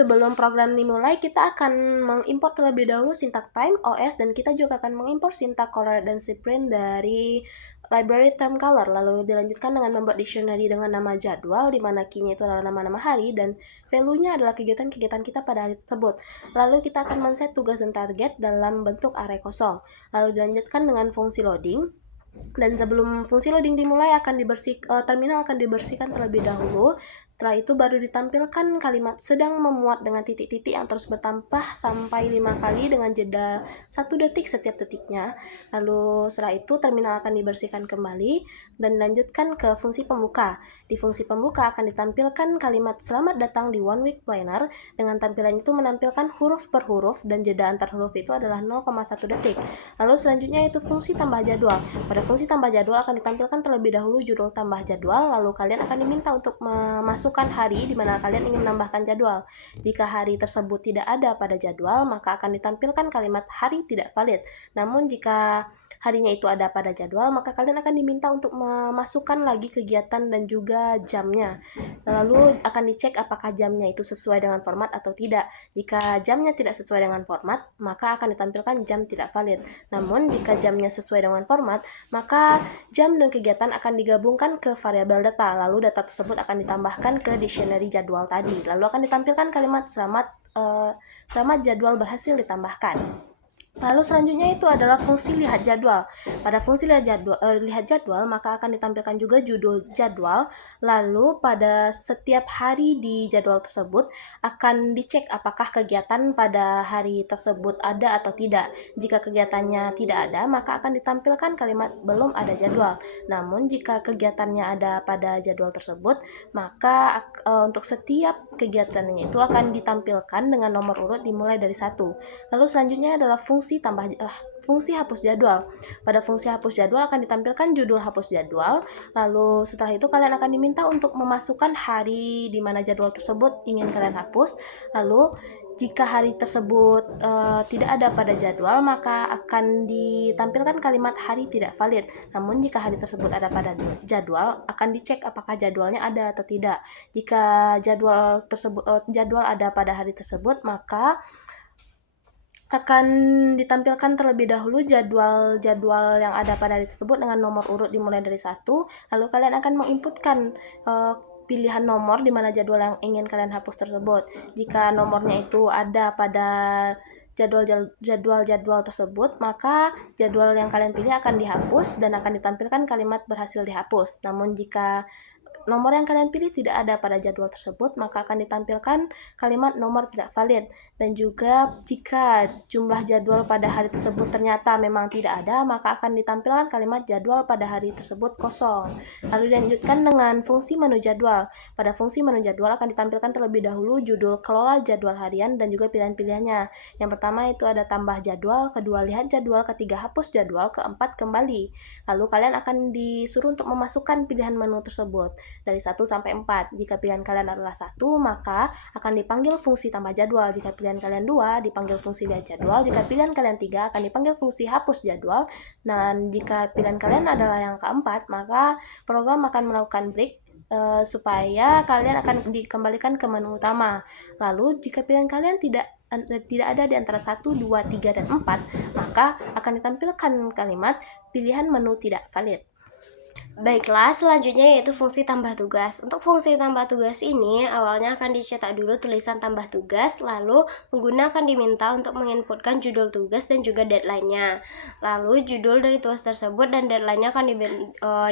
Sebelum program dimulai, kita akan mengimport terlebih dahulu syntax time, OS, dan kita juga akan mengimport syntax color dan cprint dari library term color. Lalu dilanjutkan dengan membuat dictionary dengan nama jadwal, di mana key-nya itu adalah nama-nama hari, dan value-nya adalah kegiatan-kegiatan kita pada hari tersebut. Lalu kita akan men-set tugas dan target dalam bentuk array kosong. Lalu dilanjutkan dengan fungsi loading. Dan sebelum fungsi loading dimulai terminal akan dibersihkan terlebih dahulu. Setelah itu baru ditampilkan kalimat sedang memuat dengan titik-titik yang terus bertambah sampai 5 kali dengan jeda 1 detik setiap detiknya. Lalu setelah itu terminal akan dibersihkan kembali dan dilanjutkan ke fungsi pembuka. Di fungsi pembuka akan ditampilkan kalimat selamat datang di One Week Planner. Dengan tampilan itu menampilkan huruf per huruf dan jeda antar huruf itu adalah 0,1 detik. Lalu selanjutnya itu fungsi tambah jadwal. Pada fungsi tambah jadwal akan ditampilkan terlebih dahulu judul tambah jadwal, lalu kalian akan diminta untuk memasukkan hari di mana kalian ingin menambahkan jadwal. Jika hari tersebut tidak ada pada jadwal, maka akan ditampilkan kalimat hari tidak valid. Namun jika harinya itu ada pada jadwal, maka kalian akan diminta untuk memasukkan lagi kegiatan dan juga jamnya. Lalu akan dicek apakah jamnya itu sesuai dengan format atau tidak. Jika jamnya tidak sesuai dengan format, maka akan ditampilkan jam tidak valid. Namun jika jamnya sesuai dengan format, maka jam dan kegiatan akan digabungkan ke variabel data. Lalu data tersebut akan ditambahkan ke dictionary jadwal tadi. Lalu akan ditampilkan kalimat selamat jadwal berhasil ditambahkan. Lalu selanjutnya itu adalah fungsi lihat jadwal. Pada fungsi lihat jadwal, maka akan ditampilkan juga judul jadwal. Lalu pada setiap hari di jadwal tersebut akan dicek apakah kegiatan pada hari tersebut ada atau tidak. Jika kegiatannya tidak ada, maka akan ditampilkan kalimat belum ada jadwal. Namun jika kegiatannya ada pada jadwal tersebut, maka untuk setiap kegiatannya itu akan ditampilkan dengan nomor urut dimulai dari 1. Lalu selanjutnya adalah fungsi hapus jadwal. Pada fungsi hapus jadwal akan ditampilkan judul hapus jadwal. Lalu setelah itu kalian akan diminta untuk memasukkan hari di mana jadwal tersebut ingin kalian hapus. Lalu jika hari tersebut tidak ada pada jadwal, maka akan ditampilkan kalimat hari tidak valid. Namun jika hari tersebut ada pada jadwal, akan dicek apakah jadwalnya ada atau tidak. Jika jadwal ada pada hari tersebut, maka akan ditampilkan terlebih dahulu jadwal-jadwal yang ada pada hari tersebut dengan nomor urut dimulai dari 1. Lalu kalian akan menginputkan pilihan nomor di mana jadwal yang ingin kalian hapus tersebut. Jika nomornya itu ada pada jadwal-jadwal tersebut, maka jadwal yang kalian pilih akan dihapus dan akan ditampilkan kalimat berhasil dihapus. Namun jika nomor yang kalian pilih tidak ada pada jadwal tersebut, maka akan ditampilkan kalimat nomor tidak valid. Dan juga jika jumlah jadwal pada hari tersebut ternyata memang tidak ada, maka akan ditampilkan kalimat jadwal pada hari tersebut kosong. Lalu dilanjutkan dengan fungsi menu jadwal. Pada fungsi menu jadwal akan ditampilkan terlebih dahulu judul kelola jadwal harian dan juga pilihan-pilihannya. Yang pertama itu ada tambah jadwal, kedua lihat jadwal, ketiga hapus jadwal, keempat kembali. Lalu kalian akan disuruh untuk memasukkan pilihan menu tersebut dari 1 sampai 4. Jika pilihan kalian adalah 1, maka akan dipanggil fungsi tambah jadwal. Jika pilihan kalian 2, dipanggil fungsi lihat jadwal. Jika pilihan kalian 3, akan dipanggil fungsi hapus jadwal. Dan jika pilihan kalian adalah yang keempat, maka program akan melakukan break supaya kalian akan dikembalikan ke menu utama. Lalu jika pilihan kalian tidak ada di antara 1, 2, 3, dan 4, maka akan ditampilkan kalimat pilihan menu tidak valid. Baiklah, selanjutnya yaitu fungsi tambah tugas. Untuk fungsi tambah tugas ini, awalnya akan dicetak dulu tulisan tambah tugas, lalu pengguna akan diminta untuk menginputkan judul tugas dan juga deadline-nya. Lalu judul dari tugas tersebut dan deadline-nya akan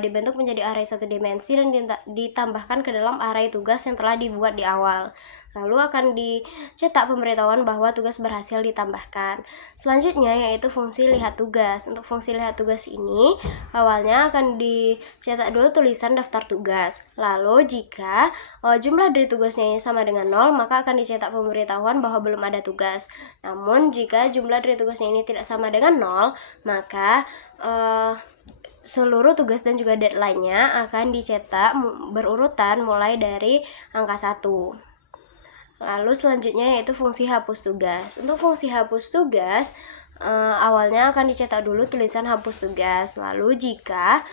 dibentuk menjadi array 1 dimensi dan ditambahkan ke dalam array tugas yang telah dibuat di awal. Lalu akan dicetak pemberitahuan bahwa tugas berhasil ditambahkan. Selanjutnya yaitu fungsi lihat tugas. Untuk fungsi lihat tugas ini, awalnya akan dicetak dulu tulisan daftar tugas. Lalu jika jumlah dari tugasnya ini sama dengan 0, maka akan dicetak pemberitahuan bahwa belum ada tugas. Namun jika jumlah dari tugasnya ini tidak sama dengan 0, maka seluruh tugas dan juga deadline-nya akan dicetak berurutan mulai dari angka 1. Lalu selanjutnya yaitu fungsi hapus tugas. Untuk fungsi hapus tugas, awalnya akan dicetak dulu tulisan hapus tugas. Lalu jika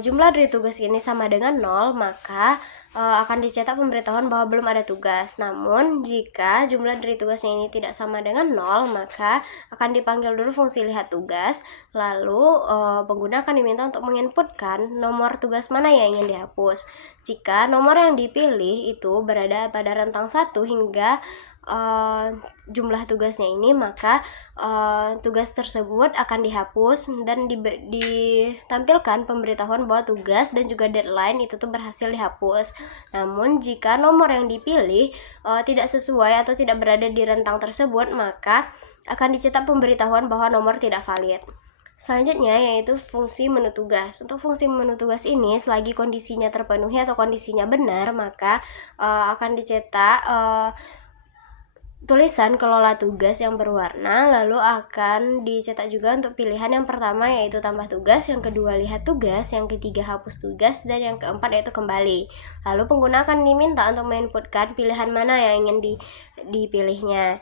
jumlah dari tugas ini sama dengan 0, maka akan dicetak pemberitahuan bahwa belum ada tugas. Namun, jika jumlah dari tugasnya ini tidak sama dengan 0, maka akan dipanggil dulu fungsi lihat tugas, lalu pengguna akan diminta untuk menginputkan nomor tugas mana yang ingin dihapus. Jika nomor yang dipilih itu berada pada rentang 1 hingga jumlah tugasnya ini, maka tugas tersebut akan dihapus dan ditampilkan pemberitahuan bahwa tugas dan juga deadline itu tuh berhasil dihapus. Namun jika nomor yang dipilih tidak sesuai atau tidak berada di rentang tersebut, maka akan dicetak pemberitahuan bahwa nomor tidak valid. Selanjutnya yaitu fungsi menu tugas. Untuk fungsi menu tugas ini, selagi kondisinya terpenuhi atau kondisinya benar, maka akan dicetak tulisan kelola tugas yang berwarna, lalu akan dicetak juga untuk pilihan yang pertama yaitu tambah tugas, yang kedua lihat tugas, yang ketiga hapus tugas, dan yang keempat yaitu kembali. Lalu pengguna akan diminta untuk menginputkan pilihan mana yang ingin dipilihnya.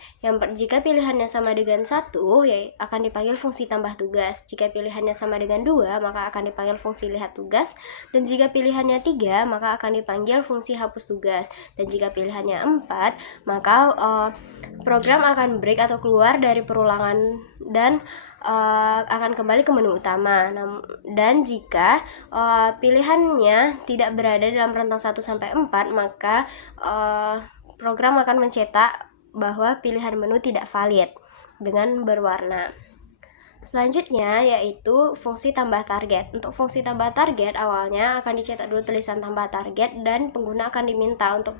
Jika pilihannya sama dengan 1, ya akan dipanggil fungsi tambah tugas. Jika pilihannya sama dengan 2, maka akan dipanggil fungsi lihat tugas. Dan jika pilihannya 3, maka akan dipanggil fungsi hapus tugas. Dan jika pilihannya 4, maka program akan break atau keluar dari perulangan dan akan kembali ke menu utama. Dan jika pilihannya tidak berada dalam rentang 1 sampai 4, maka program akan mencetak bahwa pilihan menu tidak valid dengan berwarna. Selanjutnya yaitu fungsi tambah target. Untuk fungsi tambah target awalnya akan dicetak dulu tulisan tambah target dan pengguna akan diminta untuk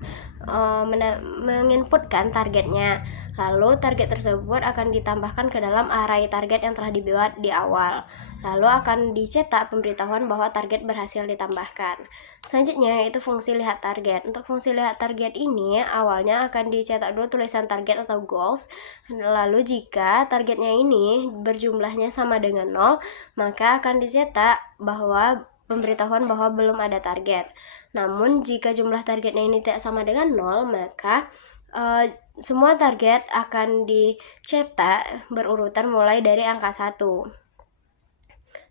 menginputkan targetnya. Lalu target tersebut akan ditambahkan ke dalam array target yang telah dibuat di awal. Lalu akan dicetak pemberitahuan bahwa target berhasil ditambahkan. Selanjutnya yaitu fungsi lihat target. Untuk fungsi lihat target ini awalnya akan dicetak dulu tulisan target atau goals. Lalu jika targetnya ini berjumlahnya sama dengan 0, maka akan dicetak bahwa pemberitahuan bahwa belum ada target. Namun jika jumlah targetnya ini tidak sama dengan 0, maka semua target akan dicetak berurutan mulai dari angka 1.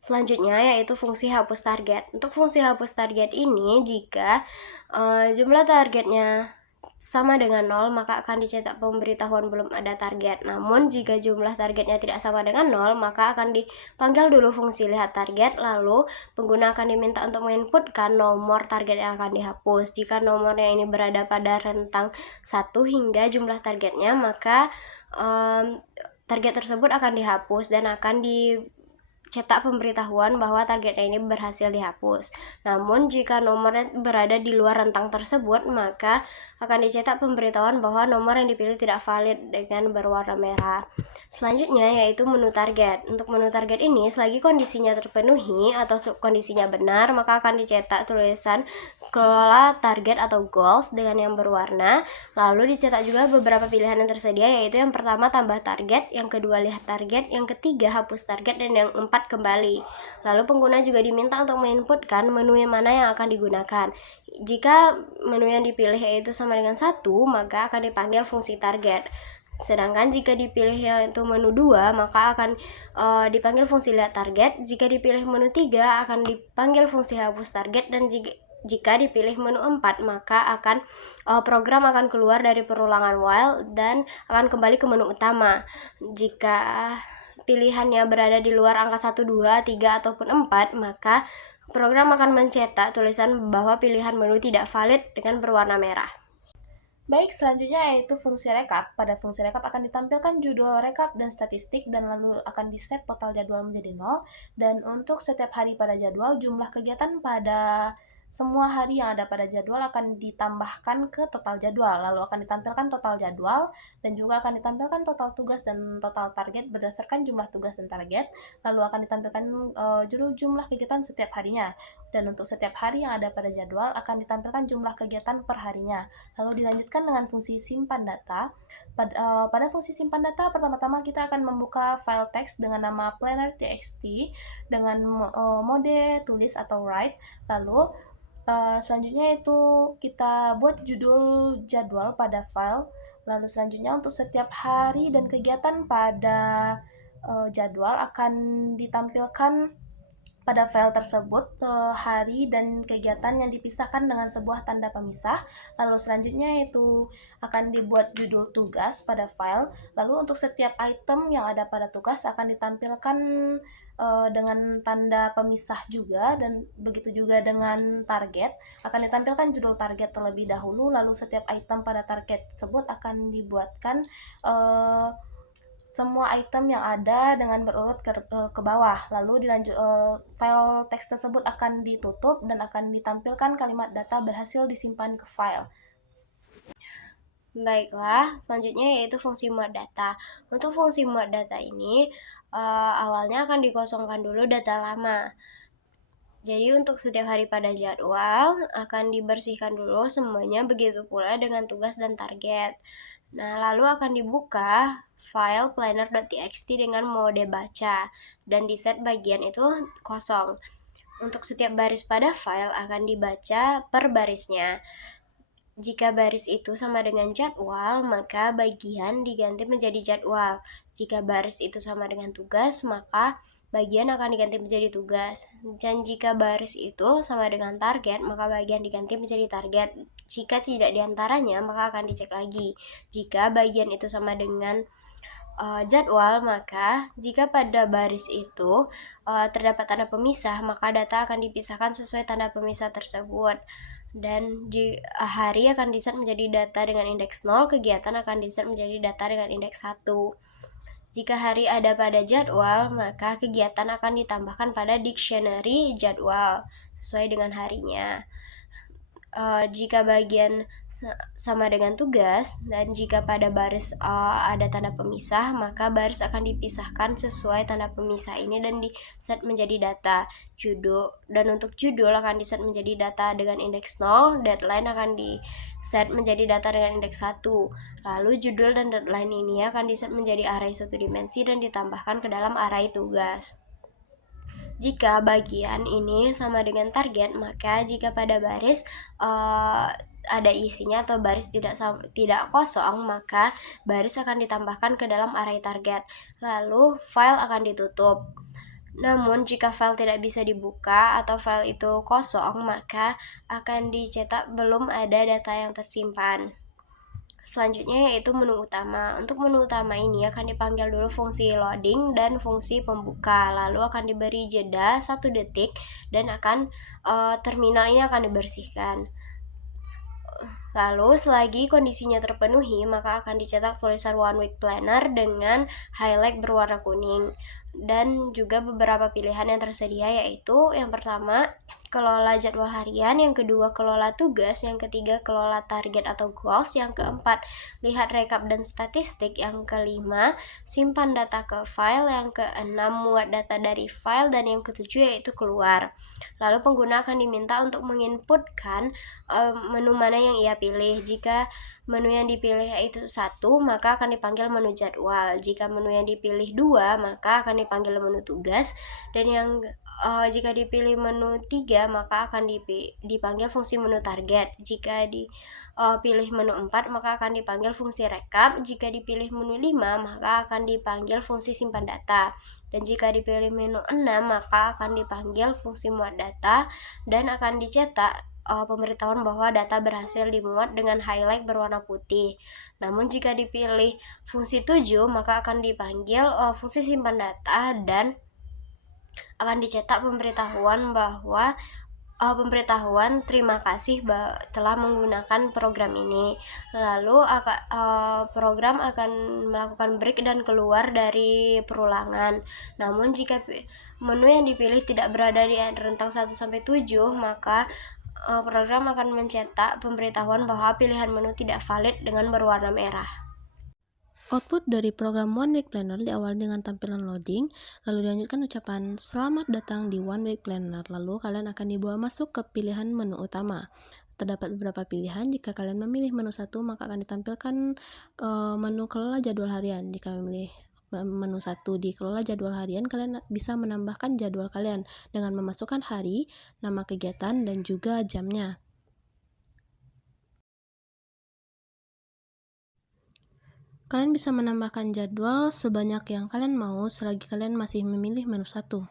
Selanjutnya yaitu fungsi hapus target. Untuk fungsi hapus target ini, jika jumlah targetnya sama dengan 0, maka akan dicetak pemberitahuan belum ada target. Namun jika jumlah targetnya tidak sama dengan 0, maka akan dipanggil dulu fungsi lihat target, lalu pengguna akan diminta untuk menginputkan nomor target yang akan dihapus. Jika nomornya ini berada pada rentang 1 hingga jumlah targetnya, maka target tersebut akan dihapus dan akan cetak pemberitahuan bahwa targetnya ini berhasil dihapus. Namun jika nomornya berada di luar rentang tersebut, maka akan dicetak pemberitahuan bahwa nomor yang dipilih tidak valid dengan berwarna merah. Selanjutnya yaitu menu target. Untuk menu target ini, selagi kondisinya terpenuhi atau kondisinya benar, maka akan dicetak tulisan kelola target atau goals dengan yang berwarna. Lalu dicetak juga beberapa pilihan yang tersedia, yaitu yang pertama tambah target, yang kedua lihat target, yang ketiga hapus target, dan yang empat kembali. Lalu pengguna juga diminta untuk menginputkan menu yang mana yang akan digunakan. Jika menu yang dipilih yaitu sama dengan 1, maka akan dipanggil fungsi target. Sedangkan jika dipilih yaitu menu 2, maka akan dipanggil fungsi lihat target. Jika dipilih menu 3, akan dipanggil fungsi hapus target. Dan jika dipilih menu 4, maka akan program akan keluar dari perulangan while dan akan kembali ke menu utama. Jika pilihannya berada di luar angka 1, 2, 3, ataupun 4, maka program akan mencetak tulisan bahwa pilihan menu tidak valid dengan berwarna merah. Baik, selanjutnya yaitu fungsi rekap. Pada fungsi rekap akan ditampilkan judul rekap dan statistik, dan lalu akan di-set total jadwal menjadi 0. Dan untuk setiap hari pada jadwal, jumlah kegiatan pada semua hari yang ada pada jadwal akan ditambahkan ke total jadwal. Lalu akan ditampilkan total jadwal, dan juga akan ditampilkan total tugas dan total target berdasarkan jumlah tugas dan target. Lalu akan ditampilkan jumlah kegiatan setiap harinya. Dan untuk setiap hari yang ada pada jadwal akan ditampilkan jumlah kegiatan per harinya. Lalu dilanjutkan dengan fungsi simpan data. Pada fungsi simpan data, pertama-tama kita akan membuka file teks dengan nama planner.txt dengan mode tulis atau write. Lalu selanjutnya itu kita buat judul jadwal pada file. Lalu selanjutnya untuk setiap hari dan kegiatan pada jadwal akan ditampilkan Pada file tersebut, hari dan kegiatan yang dipisahkan dengan sebuah tanda pemisah. Lalu selanjutnya yaitu akan dibuat judul tugas pada file. Lalu untuk setiap item yang ada pada tugas akan ditampilkan dengan tanda pemisah juga, dan begitu juga dengan target akan ditampilkan judul target terlebih dahulu. Lalu setiap item pada target tersebut akan dibuatkan semua item yang ada dengan berurut ke bawah. Lalu file teks tersebut akan ditutup dan akan ditampilkan kalimat data berhasil disimpan ke file. Baiklah, selanjutnya yaitu fungsi muat data. Untuk fungsi muat data ini, awalnya akan dikosongkan dulu data lama. Jadi untuk setiap hari pada jadwal akan dibersihkan dulu semuanya, begitu pula dengan tugas dan target. Nah, lalu akan dibuka file planner.txt dengan mode baca dan di set bagian itu kosong. Untuk setiap baris pada file akan dibaca per barisnya. Jika baris itu sama dengan jadwal, maka bagian diganti menjadi jadwal. Jika baris itu sama dengan tugas, maka bagian akan diganti menjadi tugas. Dan jika baris itu sama dengan target, maka bagian diganti menjadi target. Jika tidak diantaranya, maka akan dicek lagi. Jika bagian itu sama dengan jadwal, maka jika pada baris itu terdapat tanda pemisah, maka data akan dipisahkan sesuai tanda pemisah tersebut. Dan hari akan diset menjadi data dengan indeks 0, kegiatan akan diset menjadi data dengan indeks 1. Jika hari ada pada jadwal, maka kegiatan akan ditambahkan pada dictionary jadwal sesuai dengan harinya. Jika bagian sama dengan tugas, dan jika pada baris ada tanda pemisah, maka baris akan dipisahkan sesuai tanda pemisah ini dan di set menjadi data judul. Dan untuk judul akan di set menjadi data dengan indeks 0, deadline akan di set menjadi data dengan indeks 1. Lalu judul dan deadline ini akan di set menjadi array 1 dimensi dan ditambahkan ke dalam array tugas. Jika bagian ini sama dengan target, maka jika pada baris ada isinya atau baris tidak kosong, maka baris akan ditambahkan ke dalam array target. Lalu file akan ditutup. Namun jika file tidak bisa dibuka atau file itu kosong, maka akan dicetak belum ada data yang tersimpan. Selanjutnya yaitu menu utama. Untuk menu utama ini akan dipanggil dulu fungsi loading dan fungsi pembuka. Lalu akan diberi jeda 1 detik dan terminal ini akan dibersihkan. Lalu selagi kondisinya terpenuhi, maka akan dicetak tulisan One Week Planner dengan highlight berwarna kuning. Dan juga beberapa pilihan yang tersedia, yaitu yang pertama, kelola jadwal harian, yang kedua, kelola tugas, yang ketiga, kelola target atau goals, yang keempat, lihat rekap dan statistik, yang kelima, simpan data ke file, yang keenam, muat data dari file, dan yang ketujuh yaitu keluar. Lalu pengguna akan diminta untuk menginputkan menu mana yang ia pilih. Jika menu yang dipilih itu 1, maka akan dipanggil menu jadwal. Jika menu yang dipilih 2, maka akan dipanggil menu tugas. Dan jika dipilih menu 3, maka akan dipanggil fungsi menu target. Jika dipilih menu 4, maka akan dipanggil fungsi rekap. Jika dipilih menu 5, maka akan dipanggil fungsi simpan data. Dan jika dipilih menu 6, maka akan dipanggil fungsi muat data dan akan dicetak pemberitahuan bahwa data berhasil dimuat dengan highlight berwarna putih. Namun jika dipilih fungsi 7, maka akan dipanggil fungsi simpan data dan akan dicetak pemberitahuan bahwa pemberitahuan terima kasih telah menggunakan program ini. Lalu program akan melakukan break dan keluar dari perulangan. Namun jika menu yang dipilih tidak berada di rentang 1-7, maka program akan mencetak pemberitahuan bahwa pilihan menu tidak valid dengan berwarna merah. Output dari program One Week Planner diawali dengan tampilan loading, lalu dilanjutkan ucapan selamat datang di One Week Planner, lalu kalian akan dibawa masuk ke pilihan menu utama. Terdapat beberapa pilihan. Jika kalian memilih menu 1, maka akan ditampilkan menu kelola jadwal harian. Jika memilih menu 1 di kelola jadwal harian, kalian bisa menambahkan jadwal kalian dengan memasukkan hari, nama kegiatan, dan juga jamnya. Kalian bisa menambahkan jadwal sebanyak yang kalian mau selagi kalian masih memilih menu 1.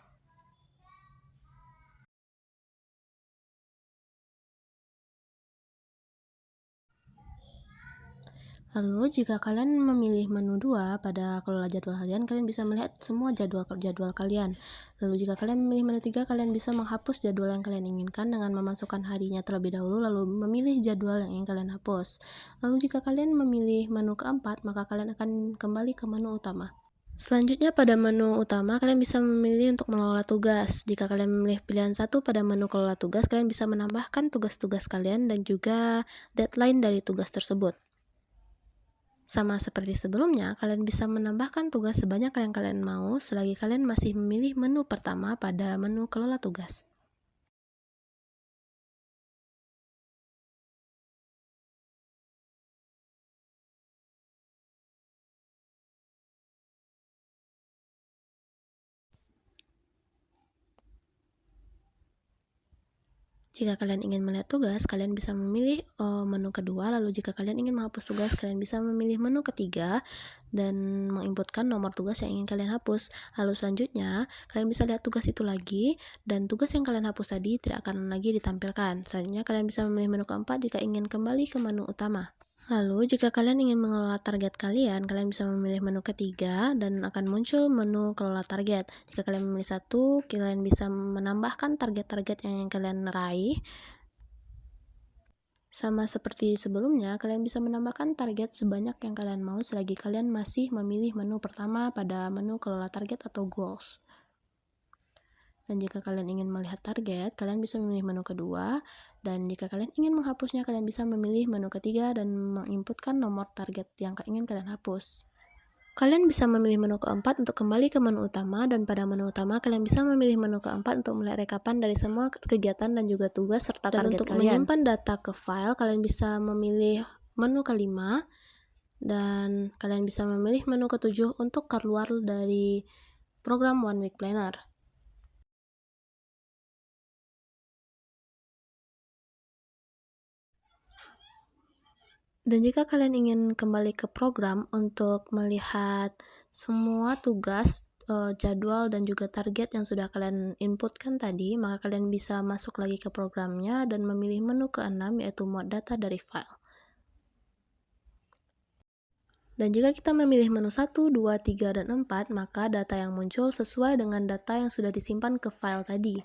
Lalu jika kalian memilih menu 2 pada kelola jadwal harian, kalian bisa melihat semua jadwal kalian. Lalu jika kalian memilih menu 3, kalian bisa menghapus jadwal yang kalian inginkan dengan memasukkan harinya terlebih dahulu lalu memilih jadwal yang ingin kalian hapus. Lalu jika kalian memilih menu keempat, maka kalian akan kembali ke menu utama. Selanjutnya pada menu utama, kalian bisa memilih untuk mengelola tugas. Jika kalian memilih pilihan 1 pada menu kelola tugas, kalian bisa menambahkan tugas-tugas kalian dan juga deadline dari tugas tersebut. Sama seperti sebelumnya, kalian bisa menambahkan tugas sebanyak yang kalian mau selagi kalian masih memilih menu pertama pada menu kelola tugas. Jika kalian ingin melihat tugas, kalian bisa memilih menu kedua, lalu jika kalian ingin menghapus tugas, kalian bisa memilih menu ketiga dan menginputkan nomor tugas yang ingin kalian hapus. Lalu selanjutnya, kalian bisa lihat tugas itu lagi, dan tugas yang kalian hapus tadi tidak akan lagi ditampilkan. Selanjutnya, kalian bisa memilih menu keempat jika ingin kembali ke menu utama. Lalu, jika kalian ingin mengelola target kalian bisa memilih menu ketiga dan akan muncul menu kelola target. Jika kalian memilih satu, kalian bisa menambahkan target-target yang ingin kalian raih. Sama seperti sebelumnya, kalian bisa menambahkan target sebanyak yang kalian mau selagi kalian masih memilih menu pertama pada menu kelola target atau goals. Dan jika kalian ingin melihat target, kalian bisa memilih menu kedua. Dan jika kalian ingin menghapusnya, kalian bisa memilih menu ketiga dan menginputkan nomor target yang ingin kalian hapus. Kalian bisa memilih menu keempat untuk kembali ke menu utama, dan pada menu utama kalian bisa memilih menu keempat untuk melihat rekapan dari semua kegiatan dan juga tugas serta target kalian. Dan untuk menyimpan data ke file, kalian bisa memilih menu kelima, dan kalian bisa memilih menu ketujuh untuk keluar dari program One Week Planner. Dan jika kalian ingin kembali ke program untuk melihat semua tugas, jadwal, dan juga target yang sudah kalian inputkan tadi, maka kalian bisa masuk lagi ke programnya dan memilih menu ke-6 yaitu Mode Data dari File. Dan jika kita memilih menu 1, 2, 3, dan 4, maka data yang muncul sesuai dengan data yang sudah disimpan ke file tadi.